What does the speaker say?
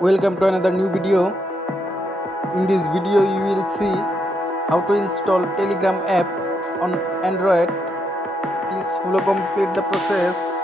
Welcome to another new video. In this video you will see how to install Telegram app on Android. Please follow complete the process.